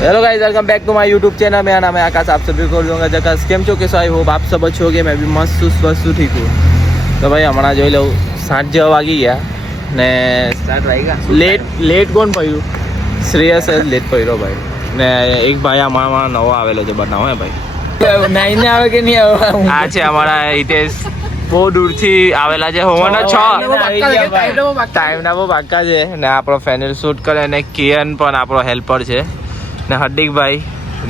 Hello guys, welcome back to my YouTube channel. मेरा नाम है आकाश, आप सभी को लूँगा जकास केम छो कैसा आई होप आप सब अच्छे हो गए। मैं भी मस्त वस्तु ठीक हूँ। तो भाई हमारा जो लो 7 જેવા વાગી ગયા ને સ્ટાર્ટ વાગ્યા લેટ કોણ પડ્યું? શ્રેયસ લેટ પડ્યો ભાઈ ને એક ભાઈ અમારા નવો આવેલો છે બનાવો હે ભાઈ નહીં આવે કે નહીં આવે આ છે અમારા હિતેશ બહુ દૂરથી આવેલા છે હોવાના 6 ટાઈમના બહુ પાક્કા છે ને આપણો ફેનલ શૂટ કરે ને કિયન પણ આપણો હેલ્પર છે ને હાર્દિક ભાઈ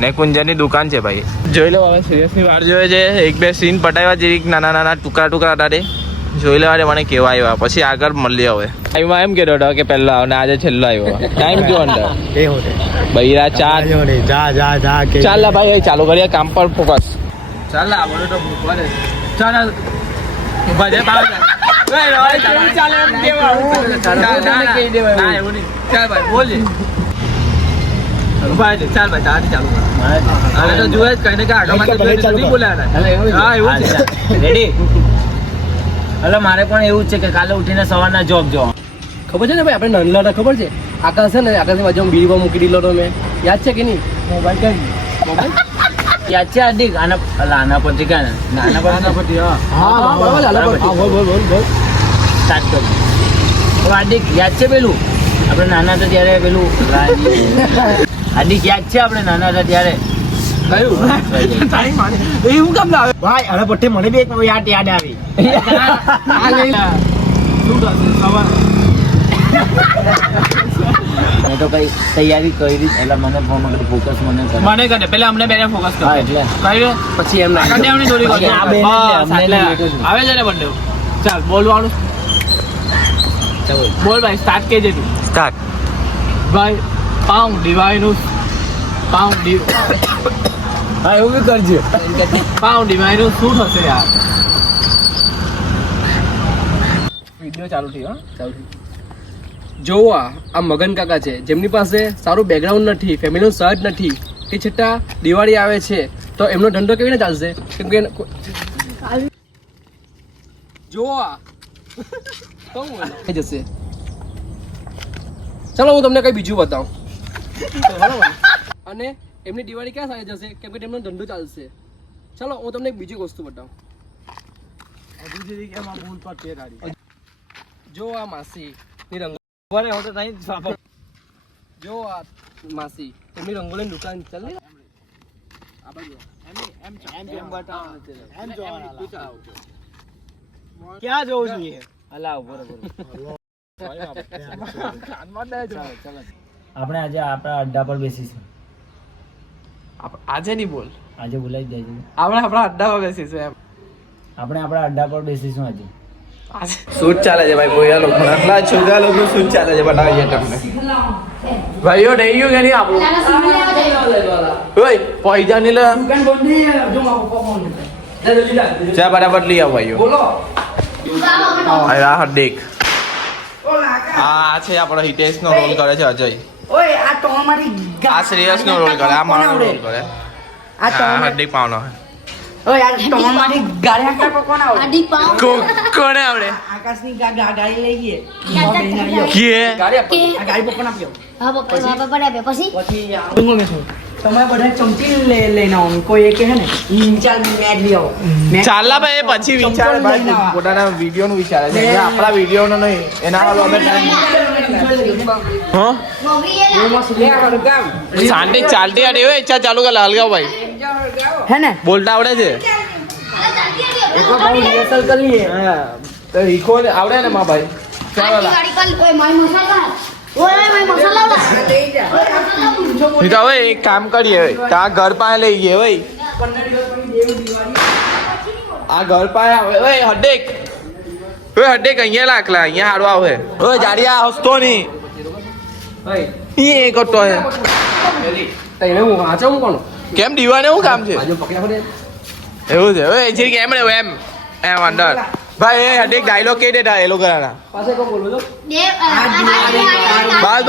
ને કુંજરની દુકાન છે ભાઈ જોઈ લો હવે સિરિયસની વાર જોઈએ છે એક બે સીન પટાવ્યા જેવી નાના નાના ટુકડા હતા જોઈ લેવા મને કેવા આવ્યા પછી આગળ મળ્યો હવે એમાં એમ કહેતો હતો કે પહેલા અને આજે છેલ્લો આવ્યો ટાઈમ કેવો અંદર બૈરા ચાર ચાલ ભાઈ ચાલુ કરીએ કામ પર ફોકસ ચાલ આવડે તો ભૂખવા ચાલ ઉભા છે ચાલ ભાઈ તારાથી ચાલુ હવે તો જોયે જ કઈ ને કઈ આગળ બોલ્યા રેડી. એટલે મારે પણ એવું જ છે કે કાલે ઉઠીને સવારના જોબ જો ખબર છે ને ભાઈ આપણે નાનલા હતા ખબર છે આકાશ છે ને આકાશની બાજુ બીડીમાં મૂકી દીધો તો મેં યાદ છે કે નહીં મોબાઈલ યાદ છે હાર્દિક આના પરથી ક્યાં નાના પરથી હા બોલ સ્ટાર્ટ કર તો હાર્દિક યાદ છે પેલું આપણે નાના હતા ત્યારે પેલું હાર્દિક યાદ છે આપણે નાના હતા ત્યારે એવું કામ ના આવે ભાઈ અરે પટ્ટી મને બી એક યાદ આવી મેં તો કઈ તૈયારી કરી એટલે મને ફોકસ મને કરે પેલા અમને બેને ફોકસ કરો એટલે કર્યો પછી એમ ના કન્યાની દોરી કરી આ બેન આવે છે ને બર્થડે ચાલ બોલવાનું બોલ ભાઈ સ્ટાર્ટ કેજે તું સ્ટાર્ટ ભાઈ પાઉં દિવાળીનું પાઉં હા એવું બી કરજે પાઉં દિવાળીનું શું થશે યાર વિડીયો ચાલુ થયો ચાલુ જોવો આ મગન કાકા છે જેમની પાસે સારું બેકગ્રાઉન્ડ નથી ફેમિલીનો સહજ નથી તે છતાં દિવાળી આવે છે તો એમનો ધંધો કેવી રીતે ચાલશે કેમ કે જોવો જશે ચાલો હું તમને કઈ બીજું બતાવું બરાબર અને એમની દિવાળી ક્યાં સાથે જશે કેમ કે તેમનો ધંધો ચાલશે ચાલો હું તમને એક બીજી વસ્તુ બતાવું જો આ માસી ની રંગ જો આ માસી તેમની રંગોળીની દુકાન ચાલ ને આ બાજુ ક્યાં જવું જોઈએ અલા ઉભો આપણે આજે આપણા અડ્ડા પર બેસીશું આજે નહીં બોલ આજે બોલાઈ જાય છે આપણે આપણા અડ્ડા પર બેસીશું એમ આપણે આપણા અડ્ડા પર બેસીશું આજે શૂટ ચાલે છે ભાઈ બોયા લોકો આટલા છોકરા લોકો શૂટ ચાલે છે બતાવીએ તમને ભાઈઓ થઈ ગયું કે નહીં આપણું ઓય પૈસા નહીં લે ચા બરાબર લઈ આવ ભાઈઓ બોલો આ હાર્દિક આ છે આપણો હિતેશ નો રોલ કરે છે અજય આ શ્રેયસ નો રોલ કરે આ મારો રોલ કરે આ હાર્દિક પાવનો ઓય આ ટોમારી ગાડી હાંકતા કોણ આવડે આડી પાવ કોને આવડે આકાશની ગાડી લઈ ગયે કે ગાડી પપ્પા આપ્યો હા પપ્પા આપ્યો પછી તમે બધા ચમચી લઈને આવો કોઈ એક હે ને ચાલ મેચ લઈ આવો ચાલલા ભાઈ પછી વિચારે ભાઈ પોતાના વિડિયો નું વિચારે છે આપણા વિડિયો નો નહીં એના વાળો અમે હા શાંતિ ચાલતી આડે હોય ઈચ્છા ચાલુ કર હલગાવ ભાઈ હે ને બોલતા આવડે છે એકલો બહુ રિહર્સલ કરી લીએ હા તો ઈકો આવડે ને માં ભાઈ ચાલો ગાડી કાલ ઓય માય મસાલા ઓય માય મસાલા ઠીક હવે એક કામ કરીએ તા ઘર પાસે લઈ ગયે ભાઈ આ ઘર પાસે આવે ઓય હડેક અહીંયા લાખલા અહીંયા હાડવા આવે ઓય જાડિયા હસતો નહીં ઈ એક હતો હે તને હું વાંચું કોણ કેમ દીવાને શું કામ છે બાજુ પકડ્યા પડે એવું છે ઓય જે કેમ રે એમ અંદર ભાઈ એ હડેક ડાયલોગ કહી દેતા એ લોકો ના પાસે કોણ બોલો છો બસ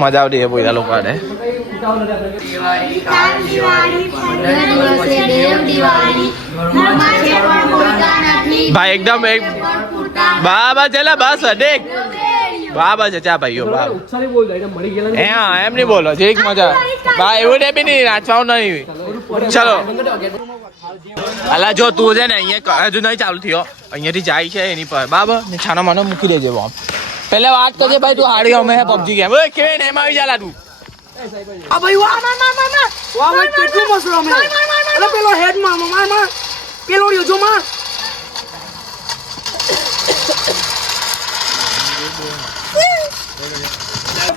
મજા આવતી હે બોલા લોકો ને ભાઈ એકદમ એક બા ચલા બસ હડેક બરાબર છે ચા ભાઈઓ બરાબર ઉત્સાહી બોલ દે મળી ગયેલા એ હા એમ નહીં બોલો જે મજા બા એવું ને બી નહીં નાચવાનું નહીં ચલો અલા જો તું છે ને અહીંયા હજુ નહીં ચાલુ થયો અહીંયાથી જાય છે એની પર બરાબર ને છાનો માનો મૂકી દેજે આમ પહેલા વાત કરજે ભાઈ તું હારી અમે પબજી ગેમ ઓય કેમ એમ આવી જાલા તું આ ભાઈ વાહ વાહ ભાઈ કેટલું મસરો મે અલે પેલો હેડ માર પેલો રહ્યો જો માર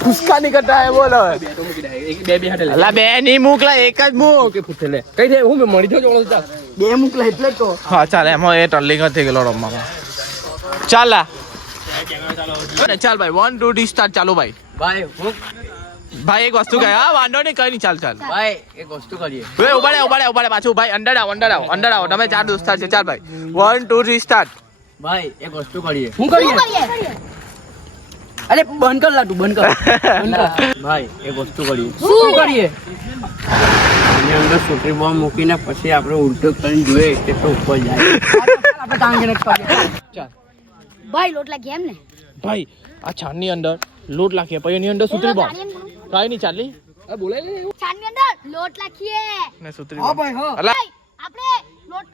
ફુસકા નહીં કરતા હે બોલો બે હાટે અલા બે નહીં મૂકલા એક જ મૂક લે કઈ દે હું મળી થયો ચોળો ચાલ બે મુકલા એટલે તો હા ચાલ એમાં એ ટર્લિંગ થઈ ગયેલો રમવામાં ચાલ ચાલ ભાઈ 1 2 3 સ્ટાર્ટ ચાલો ભાઈ ભાઈ હું ભાઈ એક વસ્તુ કહે હા વાંધો નહીં કઈ નહીં ચાલ ભાઈ એક વસ્તુ કરીએ વે ઉભાડે પાછું ભાઈ અંદર આવો તમે 4 દોસ્તાર છે ચાલ ભાઈ 1 2 3 સ્ટાર્ટ ભાઈ એક વસ્તુ કરીએ હું કરીએ અરે બંધ કર લાટુ બંધ કર ભાઈ એક વસ્તુ કરીએ શું કરીએ એની અંદર છોકરી બોમ્બ મૂકીને પછી આપણે ઉલટો કરીને જોઈએ કે તો ઉપર જાય આપણે ટાંગીને કરીએ ચાલ ભાઈ લોટ લાગી એમ ને ભાઈ આ છાનની અંદર લોટ લાખીએ પછી એની અંદર સુતરી બોમ્બ કાઈ નહીં ચાલી આ બોલાય લે એવું છાનની અંદર લોટ લાખીએ ને સુતરી હા બોમ્બ ભાઈ હા અલા ભાઈ આપણે લોટ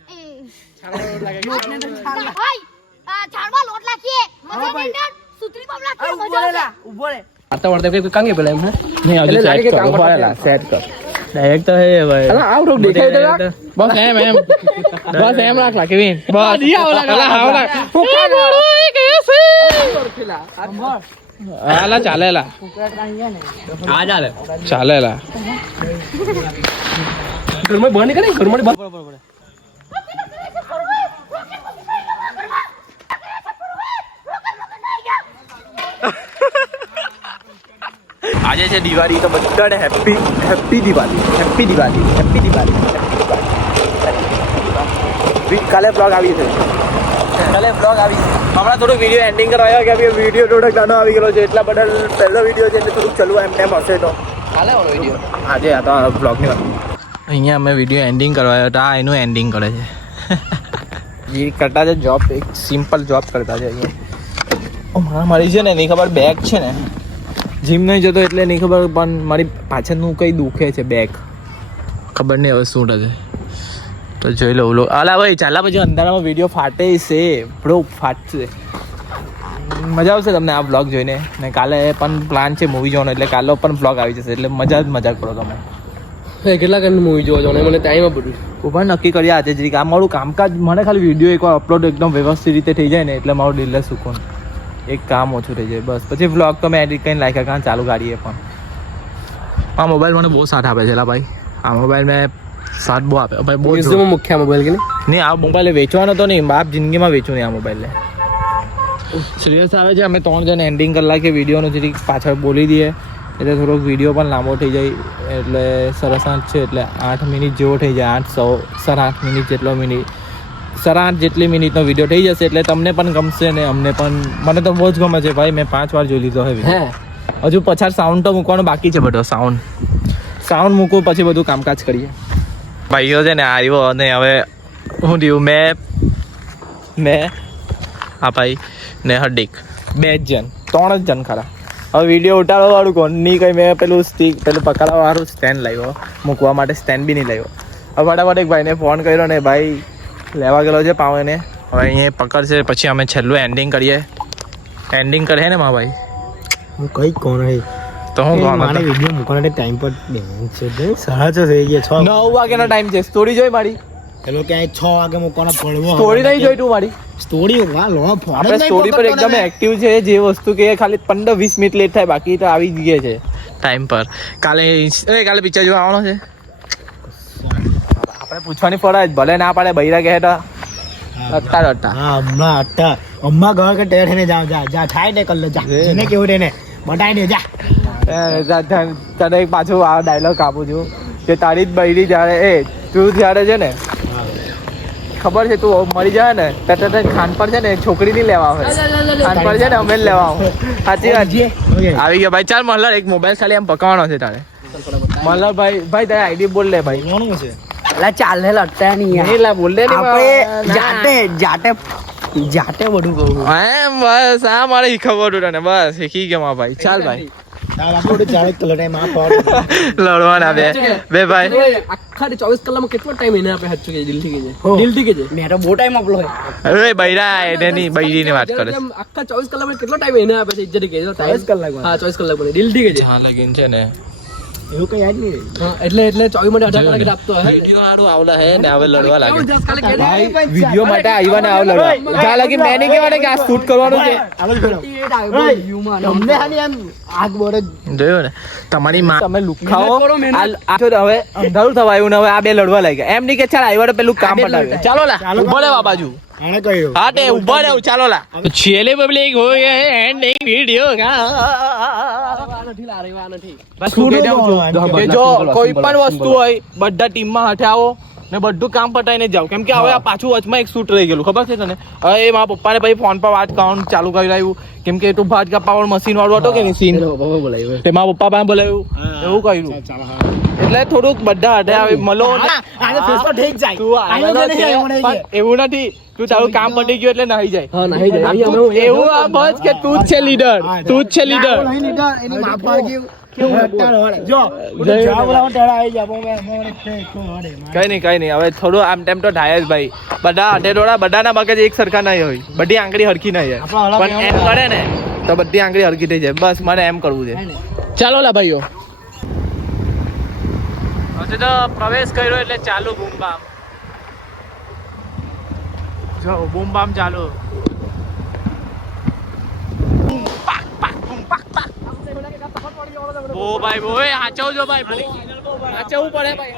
ભાઈ છાણમાં લોટ લાખીએ પછી એની અંદર સુતરી બોમ્બ લાખીએ મજા આવશે ઉભો રે આતા વળતા કઈ કાંગે પેલા એમ હે નહીં એટલે લાગે કે કામ ઉભાડેલા સેટ કર ડાયરેક્ટ તો હે ભાઈ અલા આવ રોક દેખાય તો બસ એમ રાખ કેવિન બસ અલા હાવ ના આલા ચાલેલા આ ચાલે ચાલેલા ઘરમાં બંધ કરે ઘરમાં બંધ આજે છે દિવાળી તો બધાને હેપી દિવાળી કાલે બ્લોગ આવી છે હમણાં થોડું વિડીયો એન્ડિંગ કરવા આવ્યા કે વિડીયો થોડોક નાનો આવી ગયેલો છે એટલા બદલ પહેલો વિડીયો છે એટલે થોડુંક ચલવું એમ હશે તો હાલે વાળો વિડિયો આજે આ તો બ્લોગની વાત અહીંયા અમે વિડીયો એન્ડિંગ કરવા આવ્યા હતા આ એનું એન્ડિંગ કરે છે એ કરતા છે જોબ એક સિમ્પલ જોબ કરતા છે અહીંયા મારી છે ને નહીં ખબર બેગ છે ને જીમ નહીં જતો એટલે નહીં ખબર પણ મારી પાછળનું કંઈ દુખે છે બેગ ખબર નહીં હવે શું થશે તો જોઈ લઉં અલા ભાઈ ચાલા પછી અંધારામાં વિડીયો ફાટે છે બ્રો ફાટશે મજા આવશે તમને આ બ્લોગ જોઈને ને કાલે પણ પ્લાન છે મૂવી જોવાનો એટલે કાલે પણ બ્લોગ આવી જશે એટલે મજા કરો તમે કેટલા કણ મૂવી જોવા જવાનું મને ટાઈમ બધું પણ નક્કી કરીએ આજે જરીક આ મારું કામકાજ મને ખાલી વિડીયો એકવાર અપલોડ એકદમ વ્યવસ્થિત રીતે થઈ જાય ને એટલે મારું દિલ સુકૂન એક કામ ઓછું થઈ જાય બસ પછી વ્લોગ તો મેં એડિટ કરીને નાખ્યા કારણ ચાલુ ગાડીએ પણ આ મોબાઈલ મને બહુ સાથ આપે છે ભાઈ આ મોબાઈલ મેં સાથ બહુ આપે ભાઈ બહુ યુઝમાં મુખ્ય મોબાઈલ કે નહીં આ મોબાઈલ વેચવાનો તો નહીં બાપ જિંદગીમાં વેચું નહીં આ મોબાઈલને સિરિયસ આવે છે અમે 3 જણ એન્ડિંગ કલાક કે વિડીયોનું જરીક પાછળ બોલી દઈએ એટલે થોડોક વિડીયો પણ લાંબો થઈ જાય એટલે 8:30 છે એટલે 8 મિનિટ જેવો થઈ જાય 8 મિનિટ જેટલો 8 જેટલી મિનિટનો વિડીયો થઈ જશે એટલે તમને પણ ગમશે ને અમને પણ મને તો બહુ જ ગમે છે ભાઈ મેં 5 વાર જોઈ લીધો હવે હજુ પછાડ સાઉન્ડ તો મૂકવાનો બાકી છે બધો સાઉન્ડ મૂકવું પછી બધું કામકાજ કરીએ ભાઈઓ છે ને આવ્યો અને હવે હું થયું મેં હા ભાઈ ને હર્દિક 2 જણ 3 જ જણ ખરા હવે વિડીયો ઉતારવા વાળું કોણ નહીં કંઈ મેં પેલું પકડવા વાળું સ્ટેન્ડ લાવ્યો મૂકવા માટે સ્ટેન્ડ બી નહીં લાવ્યો હવે ફટાફટ એક ભાઈને ફોન કર્યો ને ભાઈ લેવા ગયેલો છે પાવેને હવે અહીંયા પકડશે પછી અમે છેલ્લું એન્ડિંગ કરીએ ને મા ભાઈ હું કઈ કોણ હે તો હું મારે વિડિયો મૂકવાનો ટાઈમ પર છે બે 6:30 થઈ ગયા 6 9 વાગ્યાનો ટાઈમ છે સ્ટોરી જોઈ મારી પેલો ક્યાંય 6 વાગે મૂકવાનો પડવો સ્ટોરી નહીં જોઈ તું મારી સ્ટોરી વાહ લો ફોન આપણે સ્ટોરી પર એકદમ એક્ટિવ છે જે વસ્તુ કે ખાલી 15-20 મિનિટ લેટ થાય બાકી તો આવી જ ગયા છે ટાઈમ પર કાલે પિક્ચર જોવા આવવાનો છે આપણે પૂછવાની પડે જ ભલે ના પાડે બૈરા કહે તો અટ્ટા હા હમણાં અટ્ટા અમ્મા ઘર કે ટેર ને જા થાય ને કર લે જા જેને કેવું રે ને બટાઈ દે જા તને પાછું આ ડાયલોગ આપું છું કે તારી જ બૈરી જ્યારે તું જ્યારે છે ને ખબર છે તું મરી જાય ને ત્યારે ખાન પર છે ને છોકરી નહીં લેવા આવે ખાન પર છે ને અમે લેવા આવું સાચી વાત આવી ગયા ભાઈ ચાલ મલ્હાર એક મોબાઈલ ખાલી એમ પકવાનો છે તારે મલ્હાર ભાઈ તારી આઈડી બોલ લે ભાઈ કોનું છે અલા ચાલે લટતા નહીં યાર નહીં લા બોલ દે ને આપણે જાતે જાતે બધું કહું એમ બસ આ મારે ખબર હતું તને બસ શીખી ગયો મારા ભાઈ ચાલ ભાઈ લડવાના બે ભાઈ આખા 24 કલાકમાં કેટલો ટાઈમ એને આપે સાચું કે દિલથી કેજે મેં તો બહુ ટાઈમ આપલો અરે બૈરા એને ની બૈરીની વાત કરે છે. આખા 24 કલાકમાં કેટલો ટાઈમ એને આપે છે ઇજ્જત કેજો 24 કલાક હા 24 કલાક મને દિલથી કેજે હા લગીન છે ને એવું કઈ યાદ નહીં હા એટલે 24 માટે 18 કલાક આપતો હે વિડિયો હારું આવલા હે ને હવે લડવા લાગે ભાઈ વિડિયો માટે આવ્યા ને આવ લડવા જા લગી મેં નહીં કહેવાને કે આ શૂટ કરવાનું છે તમને હાની આમ આગ બોરે જોયો ને તમારી માં તમે લુખાઓ આ જો હવે અંધારું થવા આવ્યું ને હવે આ બે લડવા લાગ્યા એમ નહીં કે ચાલ આવ્યા તો પેલું કામ પટાવે ચાલો લા ઉભો રે આ બાજુ આને કહ્યું હા તે ઉભો રે ચાલો લા છેલે પબ્લિક હો ગયા હે એન્ડિંગ વિડિયો કે જો કોઈ પણ વસ્તુ હોય બધા ટીમમાં હાથે આવો ને બધું કામ પટાઈને જાવ કેમ કે હવે આ પાછું વચમાં એક શૂટ રહી ગયેલું ખબર છે તને હવે એ મારા પપ્પાને પછી ફોન પર વાત કરવાનું ચાલુ કરી રહ્યું કેમ કે તું ભાત કાપવા મશીન વાળું હતો કે નહીં સીન તે મારા પપ્પા પાસે બોલાવ્યું એવું કર્યું એટલે થોડુંક બધા હાથે આવે મળો આને ફેસ પર ઠીક જાય તું આવેલો છે પણ એવું નથી તું તારું કામ પટી ગયું એટલે નાહી જાય હા નહીં જાય એવું આ બસ કે તું જ છે લીડર તું જ છે લીડર એની માફા કેવું અત્યારે વળે જો જવાબ લાવો ટેડા આવી જા મને કઈ નહીં હવે થોડું આમ તેમ તો થાય જ ભાઈ બધા અઢેડોળા બધાના મગજ એક સરખા નહીં હોય બધી આંગળી હરખી નહીં હોય પણ એમ કરે ને તો બધી આંગળી હરખી થઈ જાય બસ મારે એમ કરવું છે ચાલો લા ભાઈઓ હજુ તો પ્રવેશ કર્યો એટલે ચાલુ બૂમ બામ જો બૂમ બામ ચાલુ ઓ ભાઈ ઓય હાચવજો ભાઈ હાચવવું પડે ભાઈ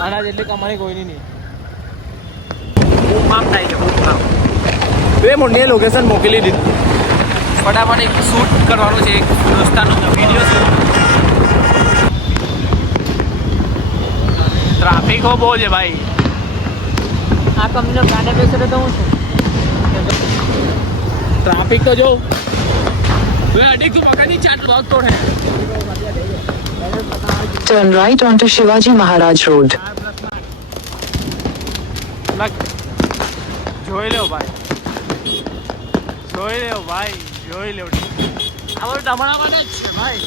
આના જેટલી કમાણી કોઈની નહીં બૂમ બામ થાય છે બૂમ બામ બે મોટી લોકેશન મોકલી દીધી ફટાફટ એક શૂટ કરવાનું છે એક દોસ્તારનો વિડીયો શૂટ ટ્રાફિક હો બહુ છે ભાઈ આ કંપનીનો ગાને બેસે તો હું છું ટ્રાફિક તો જો वे अडिग तू मकानी चाट बहुत तोड़ है Turn right onto Shivaji Maharaj Road. लग જોઈ લ્યો ભાઈ જોઈ લ્યો આવો તમારા માટે જ છે ભાઈ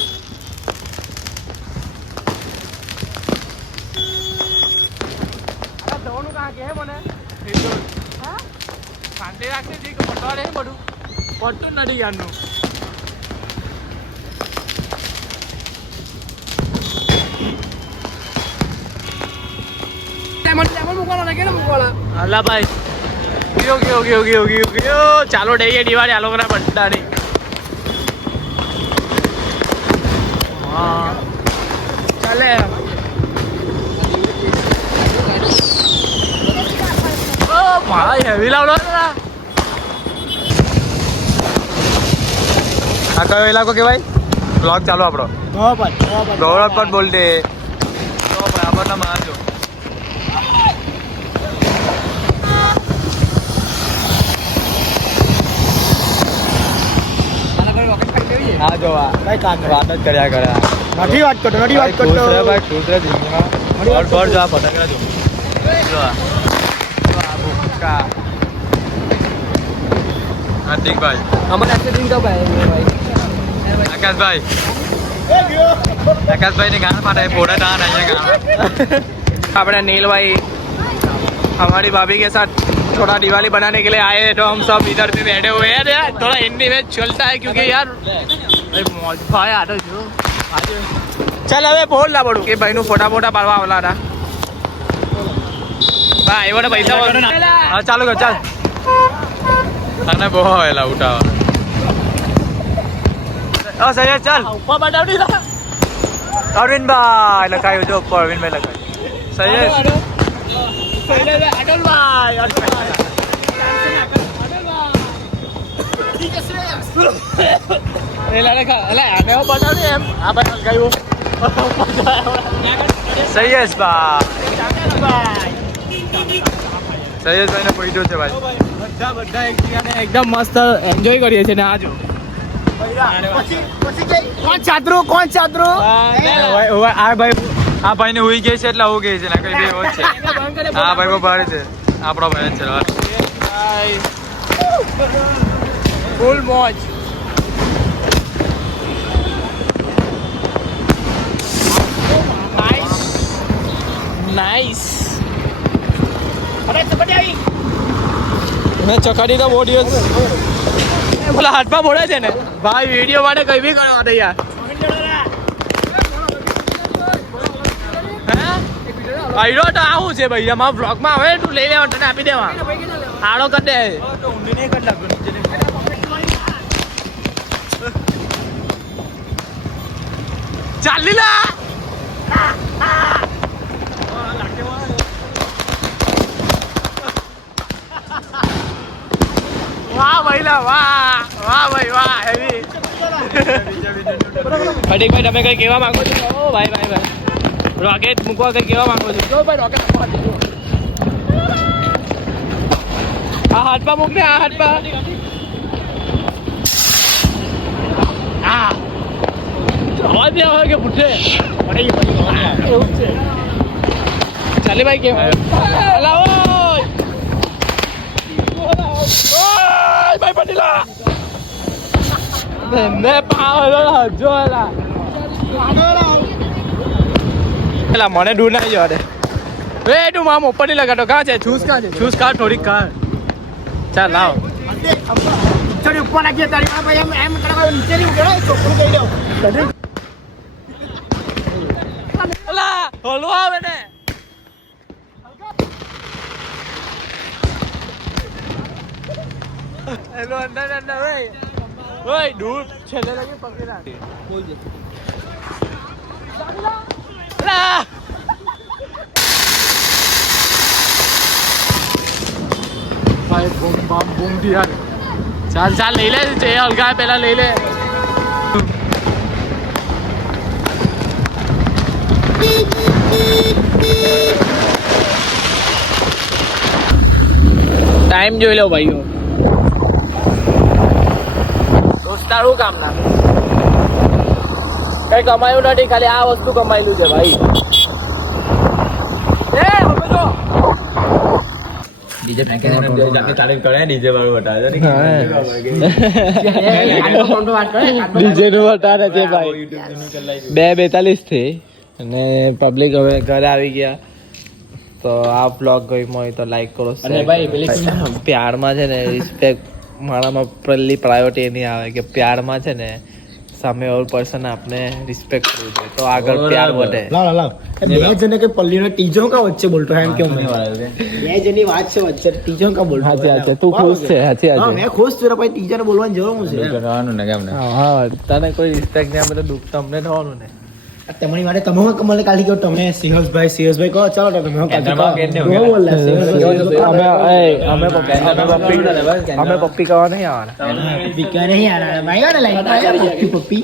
આ દવાનું કાં કે મને હા શાંતિ રાખજે જી કે પટવા દે બધું પટતું નથી યારનું અલ્લા ભાઈ ગયો ચાલો ડઈએ દિવાળી આલો કરા બંડાની હા ચાલે ઓ ભાઈ હેવી લાવડો આ કયો ઇલાકો કેવાય બ્લોગ ચાલો આપણો ગૌરવ પણ બોલતે તો બરાબર ના મારજો હા જો કઈ કામ વાત જ કર્યા નથી વાત કરતો ભાઈ ખુશ રહે જિંદગીમાં ફળ જો આ ફટાકડા જો આ ભૂકા હાર્દિકભાઈ અમારે આટલે ડ્રિંક તો ભાઈ आकाश ने गाना पाता है फोड़ा डान आइए गाना अपने नील भाई हमारी भाभी के साथ थोड़ा दिवाली बनाने के लिए आए हैं तो हम सब इधर भी बैठे हुए हैं यार थोड़ा हिंदी में चलता है क्योंकि यार भाई आ तो जो चल હવે બોલ લા પડું કે ભાઈ નું ફોટા ફોટા પાડવા આવલા હતા ભાઈ એવોને પૈસા હા ચાલુ કર ચાલ તને બહુ આવેલા ઉઠાવા ઓ સૈયદ ચાલ ઉપર બટાવડી લા અરવિંદ ભાઈ લગાયો જો ઉપર અરવિંદ ભાઈ લગાયો સૈયદ અટલ ભાઈ એલા લગા એલા આને બટાવડી એમ આ ભાઈ લગાયો સૈયદ ભાઈ સૈયદ ભાઈને પૈડો છે ભાઈ બધા એક જગ્યાને એકદમ મસ્ત એન્જોય કરીએ છીએ ને આ જો કોણ છાત્રો આ ભાઈ ને હુઈ ગઈ છે એટલે હું ગઈ છે ને કઈ બે છે આ ભાઈ બહુ ભારે છે આપણો ભાઈ છે ભાઈ ફૂલ મોજ. નાઇસ. મેં ચકાડી તો બહુ દિવસ બોલા હાથમાં બોલે છે ને ભાઈ વિડીયો માટે કઈ બી કરો તો યાર. આઈડો તો આવું છે ભાઈ અમારા બ્લોગમાં હવે તું લઈ લેવા તને આપી દેવા આડો કરી દે. ચાલી લા વાહ ભાઈ લા વાહ વાહ ભાઈ વાહ હેવી. ફટીકભાઈ તમે કઈ કહેવા માંગો છો? ઓ ભાઈ ભાઈ ભાઈ રોકેટ મૂકવા કઈ કહેવા માંગો છો? જો ભાઈ રોકેટ મૂકવા દેજો. આ હાથમાં મૂક ને આ હાથમાં. આ અવાજ નહીં આવે કે પૂછે એવું છે. ચાલે ભાઈ કેમ હલાવો ભાઈ પટેલા ને પાવલો જો એલા મને દૂર ના જવા દે. એ તું મામ ઉપર નહીં લગાડો. કાં છે છૂસ? કાં છે છૂસ? કાઢ થોડીક કાઢ. ચાલ લાવ. ચડી ઉપર નાખીએ તારી ભાઈ એમ કરવા નીચે નહીં ઉકેલો છોકરું કહી દઉં. ઓલા હલવો આવે ને હેલો અંદર અંદર ઓય દૂર છેલ્લે લગી પકડી રાખ. બોલજે ભાઈ બૂમ બમ બૂમ દિયા. ચાલ ચાલ લઈ લે છે હલકા પેલા લઈ લે. ટાઈમ જોઈ લો ભાઈઓ. દોસ્તારું કામ ના કઈ કમાયું નથી ખાલી આ વસ્તુ કમાયેલું છે ભાઈ. એ હવે તો ડીજે તારીફ કરે ડીજે વાળું બતાવે ડીજે નું બતાવે છે ભાઈ. 2:42 થી અને પબ્લિક હવે ઘરે આવી ગયા. તો આ બ્લોગ ગમ્યો હોય તો લાઈક કરો. અને ભાઈ પેલી પ્યારમાં છે ને રિસ્પેક્ટ મારામાં પહેલી પ્રાયોરિટી એની આવે કે પ્યારમાં છે ને સામે ઓલ પર્સન આપને રિસ્પેક્ટ કરવું જોઈએ તો આગળ પ્યાર વધે. લાવ બે જણે કે પલ્લીનો ત્રીજો કા વચ્ચે બોલતો એમ કેમ બે જણની વાત છે વચ્ચે ત્રીજો કા બોલતો. સાચી વાત છે તું ખુશ છે. સાચી વાત હા છે. મેં ખુશ છું ભાઈ ત્રીજાને બોલવાની જરૂર હું છે. કરવાનું ને કેમ ને હા તને કોઈ રિસ્પેક્ટ નહીં આપે તો દુઃખ તમને થવાનું ને. તમારી માટે તમે મને કાલે કહો તમે સિંહસભાઈ કહો ચાલો તો તમે અમે પપ્પી કરવા નહીં આવવાના. પપ્પી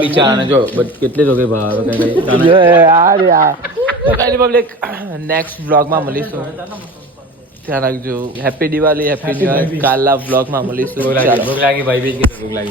બિચારા જો કેટલી રોગે ભાવ પબ્લિક નેક્સ્ટ બ્લોગમાં મળીશું. ધ્યાન રાખજો. Happy Diwali. Happy new year. કાલના બ્લોગમાં મળીશું. ભૂખ લાગી ભાઈ ભૂખ લાગી.